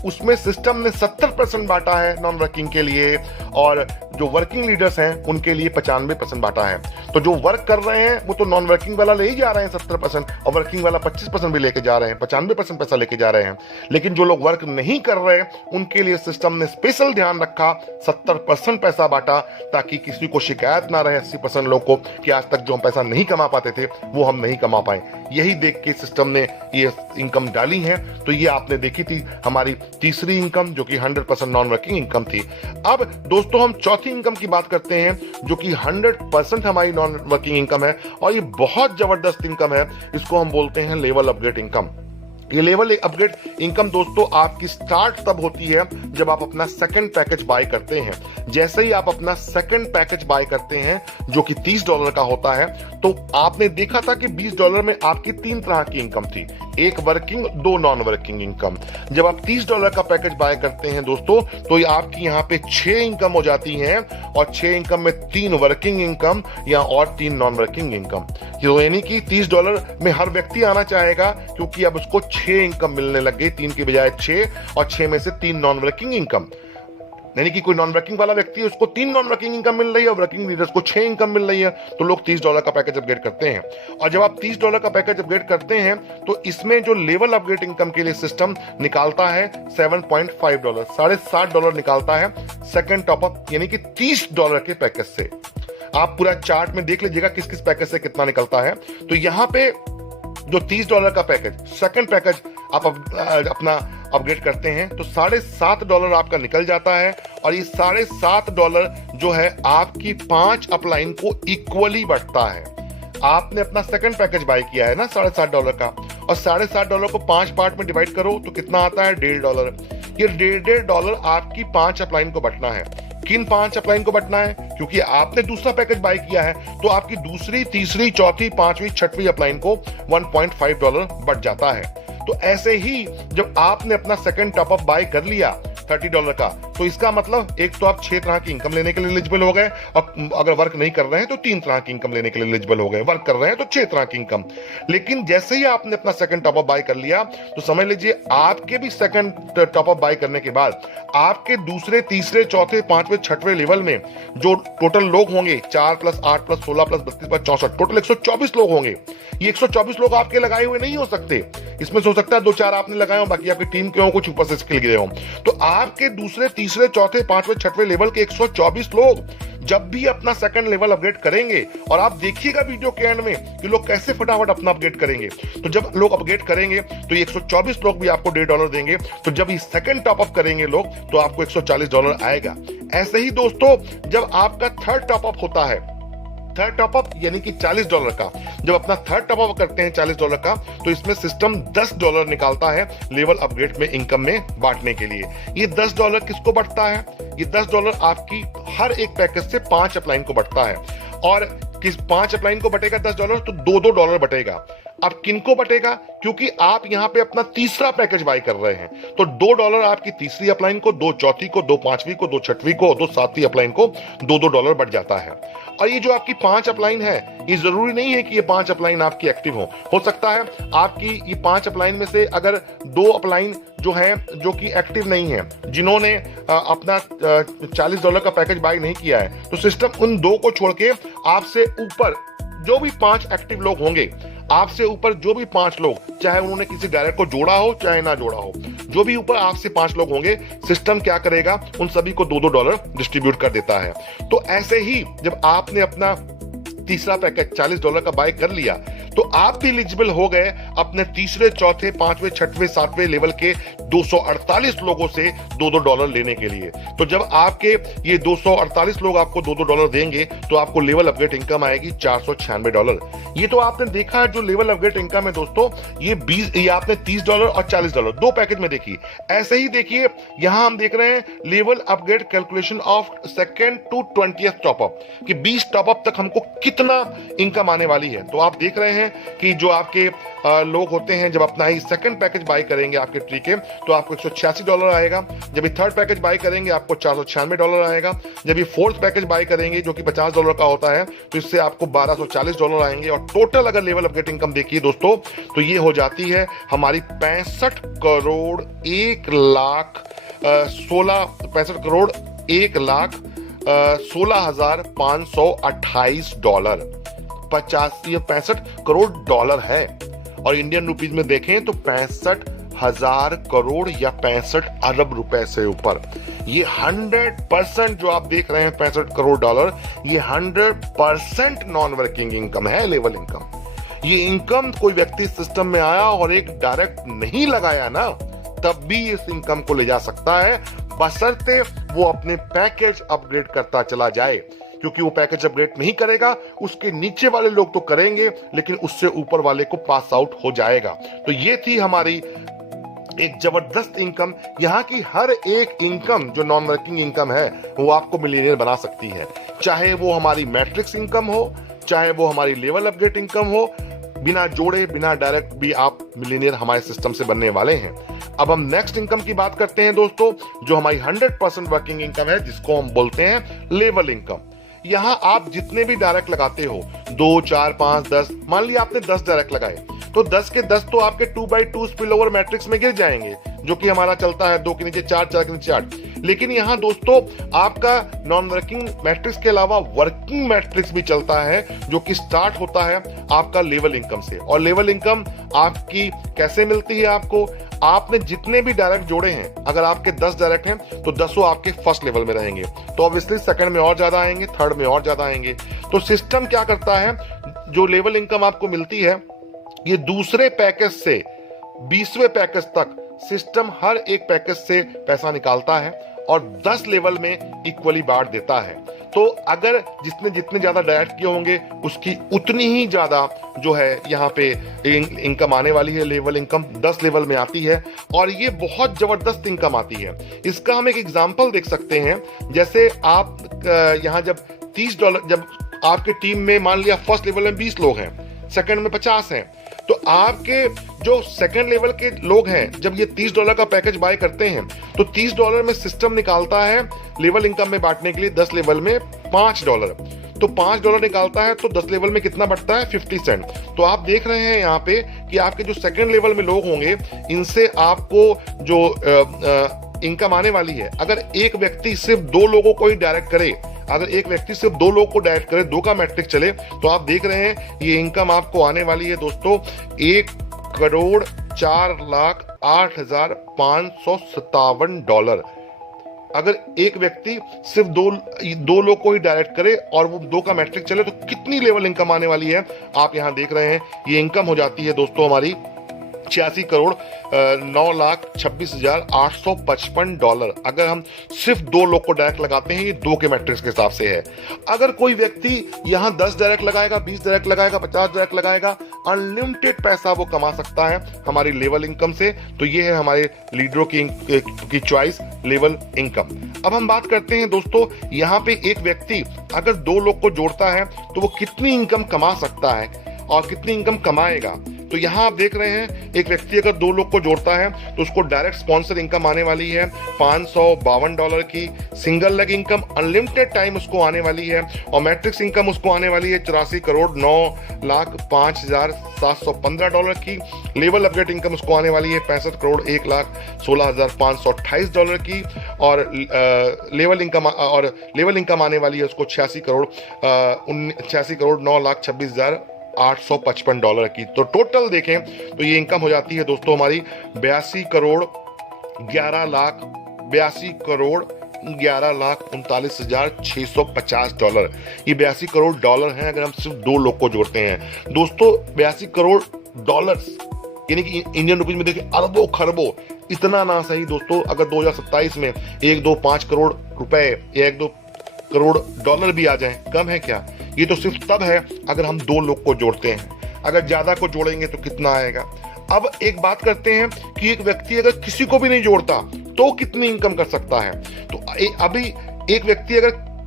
उसमें सिस्टम ने 70% बांटा है नॉन वर्किंग के लिए, और जो वर्किंग लीडर्स हैं उनके लिए 95% बांटा है। तो जो वर्क कर रहे हैं वो तो नॉन वर्किंग वाला ले ही जा रहे हैं 70%, और वर्किंग वाला 25% भी लेके जा रहे हैं, 95% पैसा लेके जा रहे हैं। लेकिन जो लोग वर्क नहीं कर रहे उनके लिए सिस्टम ने स्पेशल ध्यान रखा, 70% पैसा बांटा, ताकि किसी को शिकायत ना रहे 80% लोग को कि आज तक जो हम पैसा नहीं कमा पाते थे वो हम नहीं कमा पाए। यही देख के सिस्टम ने ये इनकम डाली है। तो ये आपने देखी थी हमारी तीसरी इनकम, जो कि 100% नॉन वर्किंग इनकम थी। अब दोस्तों हम चौथी इनकम की बात करते हैं, जो कि 100% हमारी नॉन वर्किंग इनकम है, और ये बहुत जबरदस्त इनकम है। इसको हम बोलते हैं लेवल अपग्रेड इनकम। ये लेवल अपग्रेड इनकम दोस्तों आपकी स्टार्ट तब होती है जब आप अपना सेकंड पैकेज बाय करते हैं। जैसे ही आप अपना सेकंड पैकेज बाय करते हैं, जो कि $30 का होता है, तो आपने देखा था कि $20 में आपकी 3 तरह की इनकम थी, एक वर्किंग, 2 नॉन वर्किंग इनकम। जब आप $30 का पैकेज बाय करते हैं दोस्तों, तो ये आपकी यहाँ पे 6 इनकम हो जाती हैं, और 6 इनकम में 3 वर्किंग इनकम या और 3 नॉन वर्किंग इनकम। यानी कि $30 में हर व्यक्ति आना चाहेगा, क्योंकि अब उसको 6 इनकम मिलने लग गई, 3 की बजाय 6, और 6 में से 3 नॉन वर्किंग इनकम। यानी कि कोई नॉन वर्किंग वाला व्यक्ति है, उसको 3 नॉन वर्किंग इनकम मिल रही है, और वर्किंग लीडर्स को 6 इनकम मिल रही है। तो लोग $30 का पैकेज अपग्रेड करते हैं। और जब आप $30 का पैकेज अपग्रेड करते हैं, तो इसमें जो लेवल अपग्रेड इनकम के लिए सिस्टम निकालता है $7.5, $7.5 निकालता है सेकंड टॉपअप, यानी कि $30 के पैकेज से। आप पूरा चार्ट में देख लीजिएगा किस किस पैकेज से कितना निकलता है। तो यहाँ पे जो $30 का पैकेज, सेकंड पैकेज आप अपना अपग्रेड करते हैं, तो $7.5 आपका निकल जाता है। और ये $7.5 जो है आपकी 5 अपलाइन को इक्वली बढ़ता है। आपने अपना सेकंड पैकेज बाय किया है ना $7.5 का, और $7.5 को 5 पार्ट में डिवाइड करो तो कितना आता है $1.5। ये $1.5 आपकी 5 अपलाइन को बटना है। किन 5 अपलाइन को बटना है? क्योंकि आपने दूसरा पैकेज बाय किया है, तो आपकी दूसरी, तीसरी, चौथी, पांचवी, छठवीं अपलाइन को $1.5 बट जाता है। तो ऐसे ही जब आपने अपना सेकंड टॉपअप बाय कर लिया $30 का, तो इसका मतलब एक तो आप 6 तरह की इनकम लेने के लिए एलिजिबल हो गए, और अगर वर्क नहीं कर रहे हैं तो 3 तरह की इनकम लेने के लिए एलिजिबल हो गए, वर्क कर रहे हैं तो 6 तरह की इनकम। लेकिन जैसे ही आपने अपना सेकंड टॉपअप बाय कर लिया, तो समझ लीजिए आपके भी सेकंड टॉपअप बाय करने के बाद आपके दूसरे, तीसरे, चौथे, पांचवें, छठवें लेवल में जो टोटल लोग होंगे, 4 + 8 + 16 + 32 + 64, टोटल 124 लोग होंगे। ये 124 लोग आपके लगाए हुए नहीं हो सकते, इसमें हो सकता है 2-4 आपने लगाए हो, बाकी आपकी टीम के हो, कुछ ऊपर से स्किल गए हो। तो आपके दूसरे, तीसरे, चौथे, पांचवें, छठवें लेवल के 124 लोग जब भी अपना सेकंड लेवल अपग्रेड करेंगे, और आप देखिएगा वीडियो के एंड में कि लोग कैसे फटाफट अपना अपग्रेड करेंगे। तो जब लोग अपग्रेड करेंगे तो ये 124 लोग भी आपको $1.5 देंगे। तो जब ये सेकंड टॉपअप करेंगे लोग, तो आपको $140 आएगा। ऐसे ही दोस्तों जब आपका थर्ड टॉपअप होता है, थर्ड टॉपअप यानी कि $40 का, जब अपना थर्ड टॉपअप करते हैं $40 का, तो इसमें सिस्टम $10 निकालता है लेवल अपग्रेड में इनकम में बांटने के लिए। ये $10 किसको बढ़ता है? ये $10 आपकी हर एक पैकेज से 5 अपलाइन को बढ़ता है। और किस 5 अपलाइन को बटेगा $10, तो $2 बटेगा। अब किनको बटेगा? क्योंकि आप यहां पे अपना तीसरा पैकेज बाय कर रहे हैं, तो $2 आपकी तीसरी अपलाइन को, 2 चौथी को, 2 पांचवी को, 2 छठवीं को, 2 सातवीं अपलाइन को $2 बढ़ जाता है। और ये जो आपकी 5 अपलाइन है, ये जरूरी नहीं है कि ये 5 अपलाइन आपकी एक्टिव हो सकता है आपकी ये 5 अपलाइन में से अगर 2 अपलाइन जो है, जो कि एक्टिव नहीं है, जिन्होंने अपना $40 का पैकेज बाय नहीं किया है, तो सिस्टम उन 2 को छोड़ के आपसे ऊपर जो भी 5 एक्टिव लोग होंगे, आपसे ऊपर जो भी 5 लोग, चाहे उन्होंने किसी डायरेक्ट को जोड़ा हो चाहे ना जोड़ा हो, जो भी ऊपर आपसे 5 लोग होंगे, सिस्टम क्या करेगा? उन सभी को $2 डिस्ट्रीब्यूट कर देता है। तो ऐसे ही जब आपने अपना तीसरा पैकेज $40 का बाय कर लिया, तो आप भी एलिजिबल हो गए अपने तीसरे, चौथे, पांचवें, छठवें, सातवें लेवल के 248 लोगों से $2 लेने के लिए। तो जब आपके ये 248 लोग आपको $2 देंगे, तो आपको लेवल अपग्रेड इनकम आएगी $496। ये तो आपने देखा है जो लेवल अपग्रेड इनकम है दोस्तों, ये आपने $30 और $40 दो पैकेज में देखी। ऐसे ही देखिए यहां हम देख रहे हैं level upgrade calculation of second to 20th top up, कि 20 टॉपअप तक हमको कितना इनकम आने वाली है। तो आप देख रहे हैं हैं कि जो आपके लोग होते हैं, जब अपना ही सेकंड पैकेज बाई करेंगे आपके ट्री के, तो आपको $186 आएगा। जब ये थर्ड पैकेज बाई करेंगे आपको $496 आएगा। जब ये फोर्थ पैकेज बाई करेंगे जो कि $50 का होता है, तो इससे आपको $1240 आएंगे। और टोटल अगर लेवल अपग्रेड इनकम देखिए दोस्तों, तो ये हो जाती है हमारी 65 करोड़ 1,16,528 $65 करोड़ है। और इंडियन रुपीज में देखें तो 65,000 करोड़ या 65 अरब रुपए से ऊपर। ये 100% जो आप देख रहे हैं $65 करोड़, ये 100% नॉन वर्किंग इनकम है, लेवल इनकम। ये इनकम कोई व्यक्ति सिस्टम में आया और एक डायरेक्ट नहीं लगाया ना, तब भी इस इनकम को ले जा सकता है, बशर्ते वो अपने पैकेज अपग्रेड करता चला जाए। क्योंकि वो पैकेज अपग्रेड नहीं करेगा, उसके नीचे वाले लोग तो करेंगे, लेकिन उससे ऊपर वाले को पास आउट हो जाएगा। तो ये थी हमारी एक जबरदस्त इनकम। यहाँ की हर एक इनकम जो नॉन वर्किंग इनकम है, वो आपको मिलियनियर बना सकती है। चाहे वो हमारी मैट्रिक्स इनकम हो, चाहे वो हमारी लेवल अपग्रेड इनकम हो, बिना जोड़े बिना डायरेक्ट भी आप मिलियनियर हमारे सिस्टम से बनने वाले हैं। अब हम नेक्स्ट इनकम की बात करते हैं दोस्तों, जो हमारी 100% वर्किंग इनकम है, जिसको हम बोलते हैं लेवल इनकम। यहाँ आप जितने भी डायरेक्ट लगाते हो, 2, 4, 5, 10, मान लिया आपने 10 डायरेक्ट लगाए, तो 10 के 10 तो आपके 2x2 स्पिल ओवर मैट्रिक्स में गिर जाएंगे, जो कि हमारा चलता है 2 के नीचे 4, 4 के नीचे 8। लेकिन यहाँ दोस्तों आपका नॉन वर्किंग मैट्रिक्स के अलावा वर्किंग मैट्रिक्स भी चलता है, जो कि स्टार्ट होता है आपका लेवल इनकम से। और लेवल इनकम आपकी कैसे मिलती है आपको? आपने जितने भी डायरेक्ट जोड़े हैं, अगर आपके 10 डायरेक्ट हैं तो 10 आपके फर्स्ट लेवल में रहेंगे, तो ऑब्वियसली सेकंड में और ज्यादा आएंगे, थर्ड में और ज्यादा आएंगे। तो सिस्टम क्या करता है, जो लेवल इनकम आपको मिलती है, ये दूसरे पैकेज से 20वें पैकेज तक सिस्टम हर एक पैकेज से पैसा निकालता है और 10 लेवल में इक्वली बांट देता है। तो अगर जिसने जितने ज्यादा डायरेक्ट किए होंगे, उसकी उतनी ही ज्यादा जो है यहाँ पे इनकम आने वाली है। लेवल इनकम 10 लेवल में आती है और ये बहुत जबरदस्त इनकम आती है। इसका हम एक एग्जांपल देख सकते हैं। जैसे आप यहाँ जब $30, जब आपके टीम में मान लिया फर्स्ट लेवल में 20 लोग हैं, सेकंड में 50 हैं, तो आपके जो सेकंड लेवल के लोग हैं, जब ये $30 का पैकेज बाय करते हैं, तो $30 में सिस्टम निकालता है लेवल इनकम में बांटने के लिए 10 लेवल में $5। तो $5 निकालता है, तो 10 लेवल में कितना बढ़ता है? 50 सेंट। तो आप देख रहे हैं यहाँ पे कि आपके जो सेकंड लेवल में लोग होंगे, इनसे आपको जो इनकम आने वाली है, अगर एक व्यक्ति सिर्फ 2 लोगों को ही डायरेक्ट करे, अगर एक व्यक्ति सिर्फ 2 लोग को डायरेक्ट करे, 2 का मैट्रिक चले, तो आप देख रहे हैं ये इनकम आपको आने वाली है दोस्तों $1,04,08,557। अगर एक व्यक्ति सिर्फ दो लोग को ही डायरेक्ट करे और वो 2 का मैट्रिक चले, तो कितनी लेवल इनकम आने वाली है आप यहां देख रहे हैं। ये इनकम हो जाती है दोस्तों हमारी $86,09,26,855। अगर हम सिर्फ 2 लोग को डायरेक्ट लगाते हैं, ये 2 के मैट्रिक्स के हिसाब से है। अगर कोई व्यक्ति यहां 10 डायरेक्ट लगाएगा, 20 डायरेक्ट लगाएगा, 50 डायरेक्ट लगाएगा, अनलिमिटेड पैसा वो कमा सकता है हमारी लेवल इनकम से। तो ये है हमारे लीडरों की चॉइस, लेवल इनकम। अब हम बात करते हैं दोस्तों, यहाँ पे एक व्यक्ति अगर 2 लोग को जोड़ता है, तो वो कितनी इनकम कमा सकता है और कितनी इनकम कमाएगा। तो यहाँ आप देख रहे हैं, एक व्यक्ति अगर 2 लोग को जोड़ता है, तो उसको डायरेक्ट स्पॉन्सर इनकम आने वाली है $552 की। Single leg income unlimited time उसको आने वाली है, और मैट्रिक्स इनकम उसको आने वाली है $84,09,05,715 की। लेवल अपग्रेड इनकम उसको आने वाली है $65,01,16,528 की। और लेवल इनकम आने वाली है उसको $86,09,26,855 की। तो टोटल देखें तो ये इनकम हो जाती है दोस्तों हमारी $82,11,39,650। ये $82 करोड़ हैं अगर हम सिर्फ 2 लोग को जोड़ते हैं दोस्तों। $82 करोड़ यानी कि इंडियन रुपीज में देखिए अरबों खरबों। इतना ना सही दोस्तों, अगर 2027 में 1-2-5 करोड़ रुपए या 1-2 करोड़ डॉलर भी आ जाए, कम है क्या? ये तो सिर्फ तब है अगर हम 2 लोग को जोड़ते हैं। अगर ज्यादा को जोड़ेंगे तो कितना आएगा? अब एक बात करते हैं कि एक व्यक्ति अगर किसी को भी नहीं जोड़ता तो कितनी इनकम कर सकता है। तो अभी एक व्यक्ति अगर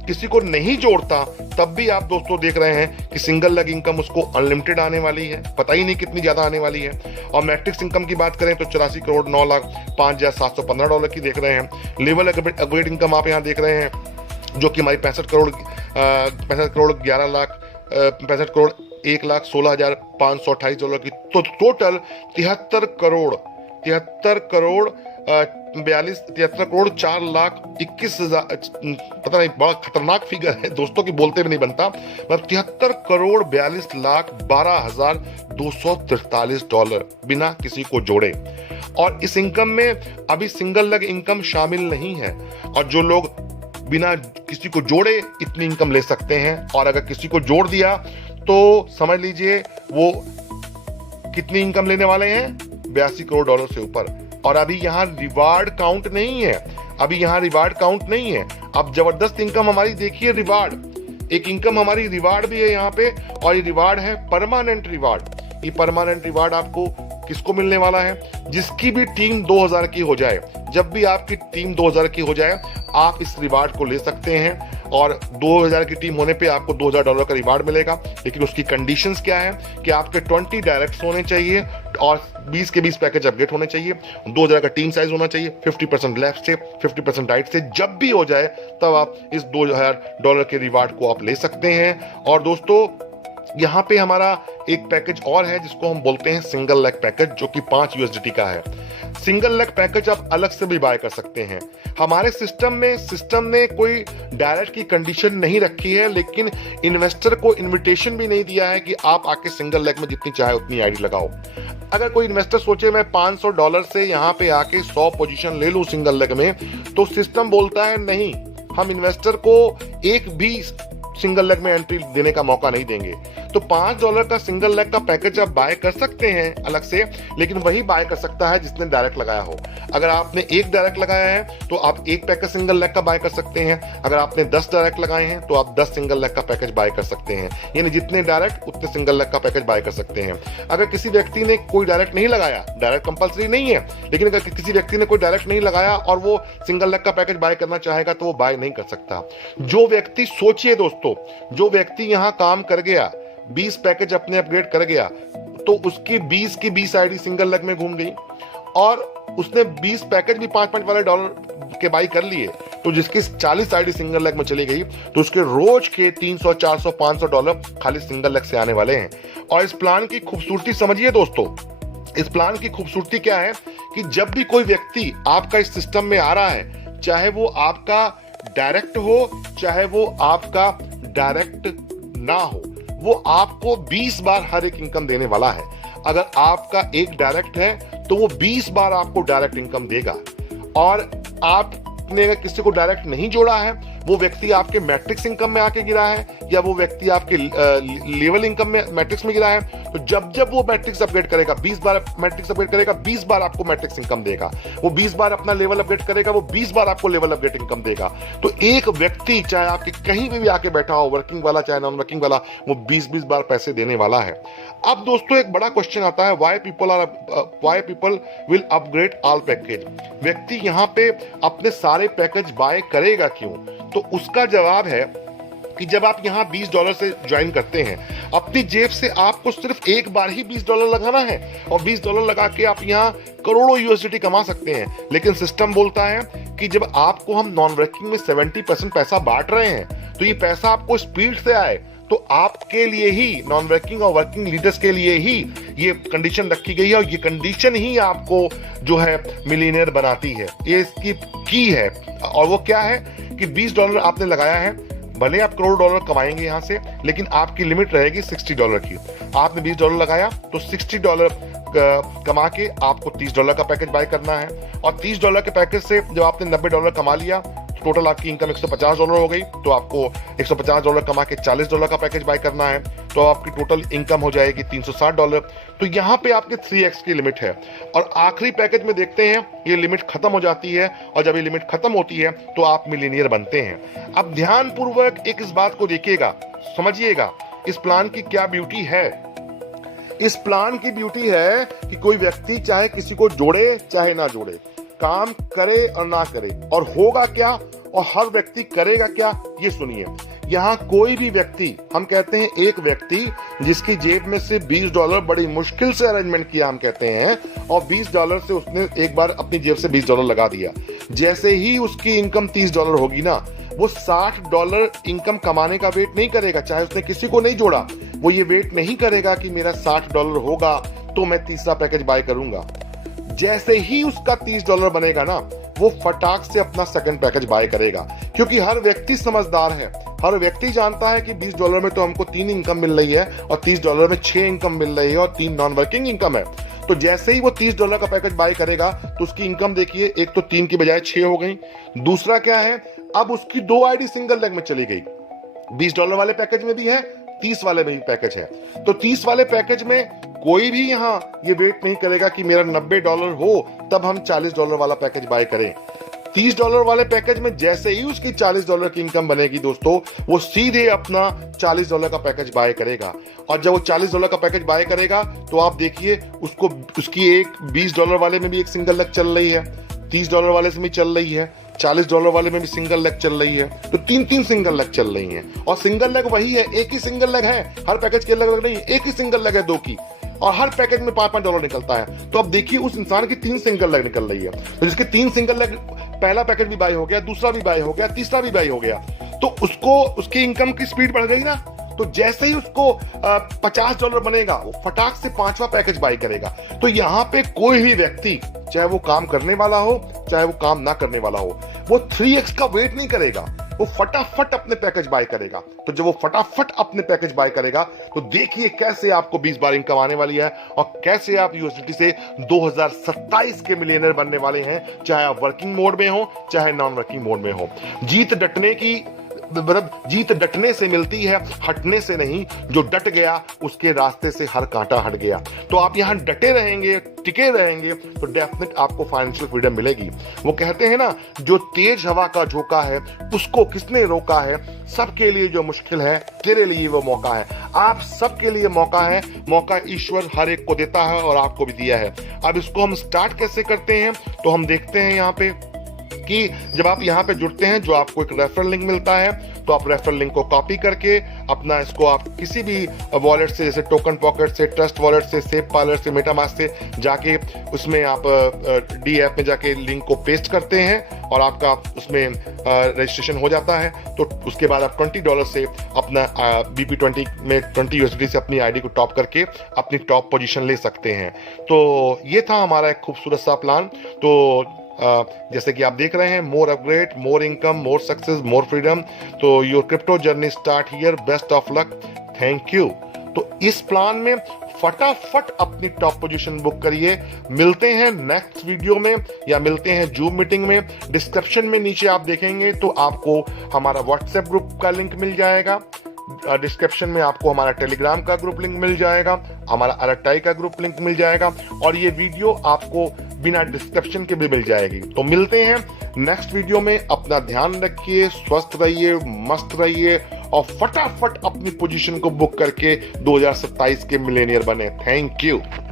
किसी को नहीं जोड़ता तब भी आप दोस्तों देख रहे हैं कि सिंगल लेग इनकम उसको अनलिमिटेड आने वाली है, पता ही नहीं कितनी ज्यादा आने वाली है। और मैट्रिक्स इनकम की बात करें तो 84 करोड़ 9,05,715 डॉलर की देख रहे हैं। लेवल अपग्रेड इनकम आप यहाँ देख रहे हैं जो कि हमारी 65 करोड़ 1,16,528 डॉलर की। तो टोटल 73 करोड़ 4,21,000, पता नहीं, बड़ा खतरनाक फिगर है दोस्तों की बोलते भी नहीं बनता। मतलब 73 करोड़ 42,12,243 डॉलर बिना किसी को जोड़े। और इस इनकम में अभी सिंगल लेग इनकम शामिल नहीं है। और जो लोग बिना किसी को जोड़े इतनी इनकम ले सकते हैं, और अगर किसी को जोड़ दिया तो समझ लीजिए वो कितनी इनकम लेने वाले हैं, 82 करोड़ डॉलर से ऊपर। और अभी यहाँ रिवार्ड काउंट नहीं है, अब जबरदस्त इनकम हमारी देखिए, रिवार्ड एक इनकम हमारी रिवार्ड भी है यहाँ पे। और ये रिवार्ड है परमानेंट रिवार्ड। ये परमानेंट रिवार्ड आपको किसको मिलने वाला है? जिसकी भी टीम 2000 की हो जाए, जब भी आपकी टीम 2000 की हो जाए आप इस रिवार्ड को ले सकते हैं। और 2000 की टीम होने पे आपको $2000 का रिवार्ड मिलेगा। लेकिन उसकी कंडीशंस क्या है कि आपके 20 डायरेक्ट्स होने चाहिए और 20 के 20 पैकेज अपडेट होने चाहिए, 2000 का टीम साइज होना चाहिए, 50% लेफ्ट से 50% राइट से। जब भी हो जाए तब आप इस $2000 के रिवार्ड को आप ले सकते हैं। और दोस्तों यहाँ पे हमारा एक पैकेज और है जिसको हम बोलते हैं सिंगल लेग पैकेज, जो कि 5 USDT का है। सिंगल लेग पैकेज आप अलग से भी बाय कर सकते हैं। हमारे सिस्टम ने कोई डायरेक्ट की कंडीशन नहीं रखी है, लेकिन इन्वेस्टर को इनविटेशन भी नहीं दिया है कि आप आके सिंगल लेग में जितनी चाहे उतनी आईडी लगाओ। अगर कोई इन्वेस्टर सोचे मैं $500 से यहाँ पे आके 100 पोजीशन ले लूं सिंगल लेग में, तो सिस्टम बोलता है नहीं, हम इन्वेस्टर को एक भी सिंगल लेग में एंट्री देने का मौका नहीं देंगे। तो $5 का सिंगल लेग का पैकेज आप बाय कर सकते हैं अलग से, लेकिन वही बाय कर सकता है जिसने डायरेक्ट लगाया हो। अगर आपने एक डायरेक्ट लगाया है तो आप एक पैकेज सिंगल लेग का बाय कर सकते हैं। अगर आपने 10 डायरेक्ट लगाए हैं तो आप 10 सिंगल लेग का पैकेज बाय कर सकते हैं। यानी जितने डायरेक्ट उतने सिंगल लेग का पैकेज बाय कर सकते हैं। अगर किसी व्यक्ति ने कोई डायरेक्ट नहीं लगाया, डायरेक्ट कंपलसरी नहीं है, लेकिन अगर किसी व्यक्ति ने कोई डायरेक्ट नहीं लगाया और वो सिंगल लेग का पैकेज बाय करना चाहेगा तो वो बाय नहीं कर सकता। जो व्यक्ति, सोचिए दोस्तों, जो व्यक्ति यहां काम कर गया, 20 पैकेज अपने अपग्रेड कर गया, तो उसकी 20 की 20 आईडी सिंगल लेग में घूम गई और उसने 20 पैकेज भी $5 वाले डॉलर के बाई कर लिए, तो जिसकी 40 आईडी सिंगल लेग में चली गई, तो उसके रोज के $300, $400, $500 खाली सिंगल लेग से आने वाले हैं। और इस प्लान की खूबसूरती समझिए दोस्तों, इस प्लान की खूबसूरती क्या है कि जब भी कोई व्यक्ति आपका इस सिस्टम में आ रहा है, चाहे वो आपका डायरेक्ट हो, चाहे वो आपका डायरेक्ट ना हो, वो आपको 20 बार हर एक इनकम देने वाला है। अगर आपका एक डायरेक्ट है तो वो 20 बार आपको डायरेक्ट इनकम देगा। और आपने अगर किसी को डायरेक्ट नहीं जोड़ा है, वो व्यक्ति आपके मैट्रिक्स इनकम में आके गिरा है या वो व्यक्ति आपके लेवल इनकम में मैट्रिक्स में गिरा है, तो जब जब वो मैट्रिक्स अपग्रेड करेगा, 20 बार मैट्रिक्स अपग्रेड करेगा, 20 बार आपको मैट्रिक्स इनकम देगा। वो 20 बार अपना लेवल अपग्रेड करेगा, वो 20 बार आपको लेवल अपग्रेड इनकम देगा। तो एक व्यक्ति चाहे आपके कहीं भी आके बैठा हो, वर्किंग वाला चाहे नॉन वर्किंग वाला, वो 20-20 बार पैसे देने वाला है। अब दोस्तों एक बड़ा क्वेश्चन आता है, why people will upgrade all package. व्यक्ति यहाँ पे अपने सारे पैकेज बाय करेगा क्यों? तो उसका जवाब है कि जब आप यहाँ $20 से ज्वाइन करते हैं, अपनी जेब से आपको सिर्फ एक बार ही $20 लगाना है और $20 लगा के आप यहाँ करोड़ों USDT कमा सकते हैं। लेकिन सिस्टम बोलता है कि जब आपको हम नॉन वर्किंग में 70% पैसा बांट रहे हैं, तो ये पैसा आपको स्पीड से आए, तो आपके लिए ही, नॉन वर्किंग और वर्किंग लीडर्स के लिए ही ये कंडीशन रखी गई है। और ये कंडीशन ही आपको जो है मिलियनेयर बनाती है, ये इसकी की है। और वो क्या है कि $20 आपने लगाया है, भले आप करोड़ डॉलर कमाएंगे यहाँ से, लेकिन आपकी लिमिट रहेगी $60 की। आपने $20 लगाया तो $60 कमा के आपको $30 का पैकेज बाय करना है। और $30 के पैकेज से जब आपने $90 कमा लिया, टोटल आपकी इनकम $150 हो गई, तो आपको $150 कमा के $40 का पैकेज बाय करना है, तो आपकी टोटल इनकम हो जाएगी $360। तो यहाँ पे आपके 3x की लिमिट है। और आखिरी पैकेज में देखते हैं ये लिमिट खत्म हो जाती है, और जब ये लिमिट खत्म होती है तो आप मिलियनियर बनते हैं। अब ध्यानपूर्वक एक इस बात को देखिएगा, समझिएगा इस प्लान की क्या ब्यूटी है। इस प्लान की ब्यूटी है कि कोई व्यक्ति चाहे किसी को जोड़े चाहे ना जोड़े, काम करे और ना करे, और होगा क्या, और हर व्यक्ति करेगा क्या, ये सुनिए। यहाँ कोई भी व्यक्ति, हम कहते हैं एक व्यक्ति जिसकी जेब में से $20 बड़ी मुश्किल से अरेंजमेंट किया, हम कहते हैं, और $20 से उसने एक बार अपनी जेब से $20 लगा दिया। जैसे ही उसकी इनकम $30 होगी ना, वो $60 इनकम कमाने का वेट नहीं करेगा, चाहे उसने किसी को नहीं जोड़ा, वो ये वेट नहीं करेगा कि मेरा $60 होगा तो मैं तीसरा पैकेज बाय करूंगा। जैसे ही उसका $30 बनेगा ना, वो फटाक से अपना सेकंड पैकेज बाय करेगा, क्योंकि हर व्यक्ति समझदार है। हर व्यक्ति जानता है कि $20 में तो हमको 3 इनकम मिल रही है और $30 में 6 इनकम मिल रही है और 3 नॉन वर्किंग इनकम है। तो जैसे ही वो $30 का पैकेज बाय करेगा तो उसकी इनकम देखिए, एक तो 3 की बजाय 6 हो गई। दूसरा क्या है, अब उसकी 2 आईडी सिंगल लेग में चली गई। $20 वाले पैकेज में भी है, 30 वाले में भी पैकेज है। तो 30 वाले पैकेज में कोई भी यहाँ ये वेट नहीं करेगा कि मेरा $90 हो तब हम $40 वाला पैकेज बाय करें। $30 वाले पैकेज में जैसे ही उसकी $40 की इनकम बनेगी दोस्तों, वो सीधे अपना $40 का पैकेज बाय करेगा। और जब वो $40 का पैकेज बाय करेगा तो आप देखिए उसको, उसकी एक $20 वाले में भी एक सिंगल लेग चल रही है, $30 वाले से भी चल रही है, $40 वाले में भी सिंगल लेग चल रही है। तो 3 सिंगल लेग चल रही हैं। और सिंगल लेग वही है, एक ही सिंगल लेग है, हर पैकेज के अलग अलग नहीं, एक ही सिंगल लेग है 2 की, और हर पैकेज में $5 निकलता है। तो अब देखिए उस इंसान की 3 सिंगल लेग निकल रही है। तो जिसके 3 सिंगल लेग, पहला पैकेज भी बाय हो गया, दूसरा भी बाय हो गया, तीसरा भी बाय हो गया, तो उसको, उसकी इनकम की स्पीड बढ़ गई ना। तो जैसे ही उसको $50 बनेगा, वो फटाक से 5वां पैकेज बाय करेगा। तो यहाँ पे कोई भी व्यक्ति, चाहे वो काम करने वाला हो चाहे वो काम ना करने वाला हो, वो 3x का वेट नहीं करेगा, वो फटाफट अपने पैकेज बाय करेगा। तो जब वो फटाफट अपने पैकेज बाय करेगा तो देखिए कैसे आपको 20 बार इनकम आने वाली है और कैसे आप यूएसडीटी से 2027 के मिलियनर बनने वाले हैं, चाहे आप वर्किंग मोड में हो चाहे नॉन वर्किंग मोड में हो। जीत डटने की, मतलब जीत डटने से मिलती है, हटने से नहीं। जो डट गया उसके रास्ते से हर कांटा हट गया। तो आप यहां डटे रहेंगे, टिके रहेंगे, तो डेफिनेट आपको फाइनेंशियल फ्रीडम मिलेगी। वो कहते हैं ना, जो तेज हवा का झोंका है उसको किसने रोका है, सबके लिए जो मुश्किल है तेरे लिए वो मौका है। आप सबके लिए मौका है, मौका ईश्वर हर एक को देता है और आपको भी दिया है। अब इसको हम स्टार्ट कैसे करते हैं, तो हम देखते हैं यहाँ पे कि जब आप यहाँ पे जुड़ते हैं, जो आपको एक रेफरल लिंक मिलता है, तो आप रेफरल लिंक को कॉपी करके अपना, इसको आप किसी भी वॉलेट से, जैसे टोकन पॉकेट से, ट्रस्ट वॉलेट से, सेफ पार्लर से, मेटामास्क से जाके उसमें आप डी ऐप में जाके लिंक को पेस्ट करते हैं और आपका उसमें रजिस्ट्रेशन हो जाता है। तो उसके बाद आप $20 से अपना BP20 में 20 USD से अपनी आईडी को टॉप करके अपनी टॉप पोजीशन ले सकते हैं। तो ये था हमारा एक खूबसूरत सा प्लान। तो जैसे कि आप देख रहे हैं, मोर upgrade, more income, more success, more freedom. तो your crypto journey start here, best of luck, thank you. तो इस प्लान में फटाफट अपनी टॉप पोजीशन बुक करिए। मिलते हैं नेक्स्ट वीडियो में या मिलते हैं जूम मीटिंग में। डिस्क्रिप्शन में नीचे आप देखेंगे तो आपको हमारा व्हाट्सएप ग्रुप का लिंक मिल जाएगा। डिस्क्रिप्शन में आपको हमारा टेलीग्राम का ग्रुप लिंक मिल जाएगा, हमारा अरटाई का ग्रुप लिंक मिल जाएगा, और ये वीडियो आपको बिना डिस्क्रिप्शन के भी मिल जाएगी। तो मिलते हैं नेक्स्ट वीडियो में। अपना ध्यान रखिए, स्वस्थ रहिए, मस्त रहिए और फटाफट अपनी पोजीशन को बुक करके 2027 के मिलेनियर बने। Thank you.